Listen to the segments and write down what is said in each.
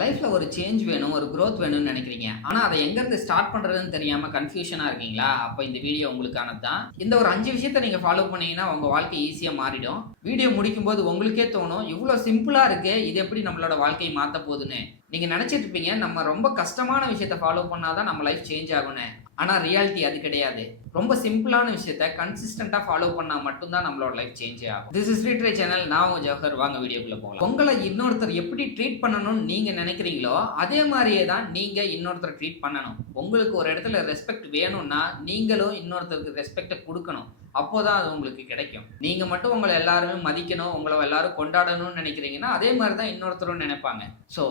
லைஃப்ல ஒரு சேஞ்ச் வேணும், ஒரு குரோத் வேணும்னு நினைக்கிறீங்க. ஆனா அத எங்கருந்து ஸ்டார்ட் பண்றதுன்னு தெரியாம கன்ஃப்யூஷனா இருக்கீங்களா? அப்ப இந்த வீடியோ உங்களுக்கானது தான். இந்த ஒரு 5 விஷயத்த நீங்க ஃபாலோ பண்ணீங்கன்னா உங்க வாழ்க்கை ஈஸியா மாறிடும். வீடியோ முடிக்கும்போது உங்களுக்கே தோணும், இவ்ளோ சிம்பிளா இருக்கே, இது எப்படி நம்மளோட வாழ்க்கைய மாத்த போதுன்னு. நீங்க நினைச்சிட்டு இருப்பீங்க, நம்ம ரொம்ப கஷ்டமான விஷயத்த ஃபாலோ பண்ணா தான் நம்ம லைஃப் சேஞ்ச் ஆகும்னு. ஆனா ரியாலிட்டி அது கிடையாது. ரொம்ப சிம்பிளான விஷயத்த கன்சிஸ்டன்ட்டா ஃபாலோ பண்ணா மட்டும் தான் நம்மளோட லைஃப் சேஞ்சே ஆகும். This is retry channel. நான் உங்க ஜவஹர். வாங்க வீடியோக்குள்ள போகலாம். உங்கள இன்னொருத்தர் எப்படி ட்ரீட் பண்ணணும்னு நீங்க நினைக்கிறீங்களோ, அதே மாரியே தான் நீங்க இன்னொருத்தர ட்ரீட் பண்ணணும். உங்களுக்கு ஒரு இடத்துல ரெஸ்பெக்ட் வேணும்னா, நீங்களும் இன்னொருத்தருக்கு ரெஸ்பெக்ட்ட குடுக்கணும். அப்போதான் அது உங்களுக்கு கிடைக்கும். நீங்க மட்டும் உங்கள எல்லாருமே மதிக்கணும், உங்கள எல்லாரும் கொண்டாடணும்னு நினைக்கிறீங்கன்னா, அதே மாரி தான் இன்னொருத்தரும் நினைப்பாங்க. So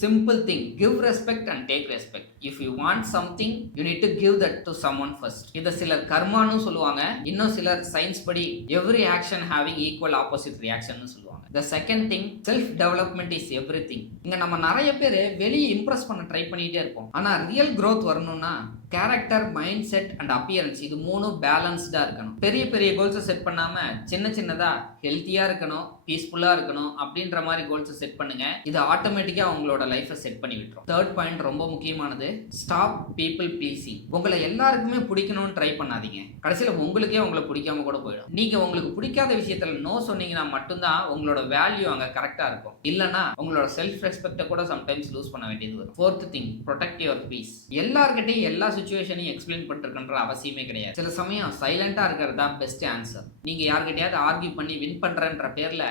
simple thing, give respect and take respect. If you want something, you need to give that to someone first. இத சிலர் கர்மான்னு சொல்லுவாங்க. இன்னும் சிலர் சயின்ஸ் படி every action having equal opposite reaction சொல்லுவாங்க. The second thing, self development is everything. இங்க நம்ம நிறைய பேர் வெளியே இம்ப்ரெஸ் பண்ண ட்ரை பண்ணிட்டே இருப்போம். ஆனா ரியல் growth வரணும்னா character, mind set and appearance இது மூணும் பேலன்ஸ்டா இருக்கணும். பெரிய பெரிய கோல்ஸை செட் பண்ணாம சின்ன சின்னதா ஹெல்த்தியா இருக்கணும், பீஸ்ஃபுல்லா இருக்கணும் அப்படின்ற மாதிரி கோல்ஸை செட் பண்ணுங்க. இது ஆட்டோமேட்டிக்கா உங்களோட லைஃபை செட் பண்ணி விட்டுரும். தேர்ட் பாயிண்ட் ரொம்ப முக்கியமானது, ஸ்டாப் பீப்புள் ப்ளீசிங். உங்களை எல்லாருக்குமே பிடிக்கணும்னு ட்ரை பண்ணாதீங்க. கடைசியில் உங்களுக்கே உங்களை பிடிக்காம கூட போயிடும். நீங்க உங்களுக்கு பிடிக்காத விஷயத்துல நோ சொன்னீங்கன்னா மட்டும்தான் உங்களோட வேல்யூ அங்க கரெக்டா இருக்கும். இல்லனா உங்களோட செல்ஃப் ரெஸ்பெக்ட கூட சம்டைம்ஸ் லூஸ் பண்ண வேண்டியது வரும். Fourth thing, protect your peace. எல்லார்கிட்டையும் எல்லா சுச்சுவேஷனையும் எக்ஸ்பிளைன் பண்ணிருக்கின்ற அவசியமே கிடையாது. சில சமயம் சைலண்டா இருக்கிறது தான் பெஸ்ட் ஆன்சர். நீங்க யார்கிட்டயாவது ஆர்கியூ பண்ணி வின் பண்றன்ற பேர்ல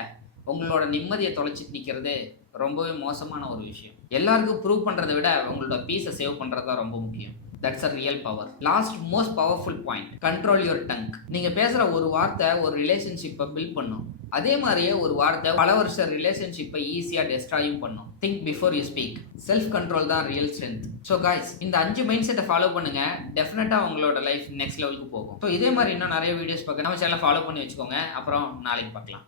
உங்களோட நிம்மதியை தொலைச்சிட்டு நிக்கிறது ரொம்பவே மோசமான ஒரு விஷயம். எல்லாருக்கும் ப்ரூவ் பண்றதை விட உங்களோட பீஸை சேவ் பண்றது தான் ரொம்ப முக்கியம். That's a real power. Last most powerful point, control your tongue. நீங்க பேசுற ஒரு வார்த்தை ஒரு ரிலேஷன்ஷிப்பை பில்ட் பண்ணும். அதே மாதிரியே ஒரு வார்த்தை பல வருஷ ரிலேஷன்ஷிப்பை ஈஸியா டெஸ்ட்ராயும் பண்ணும். Think before you speak. Self control தான் ரியல் ஸ்ட்ரென்த். ஸோ காய்ஸ், இந்த 5 மைண்ட் செட்டை ஃபாலோ பண்ணுங்க. டெஃபினட்டா உங்களோட லைஃப் நெக்ஸ்ட் லெவலுக்கு போகும். ஸோ இதே மாதிரி இன்னும் நிறைய வீடியோஸ் பார்க்க நம்ம சேனலை ஃபாலோ பண்ணி வச்சுக்கோங்க. அப்புறம் நாளைக்கு பார்க்கலாம்.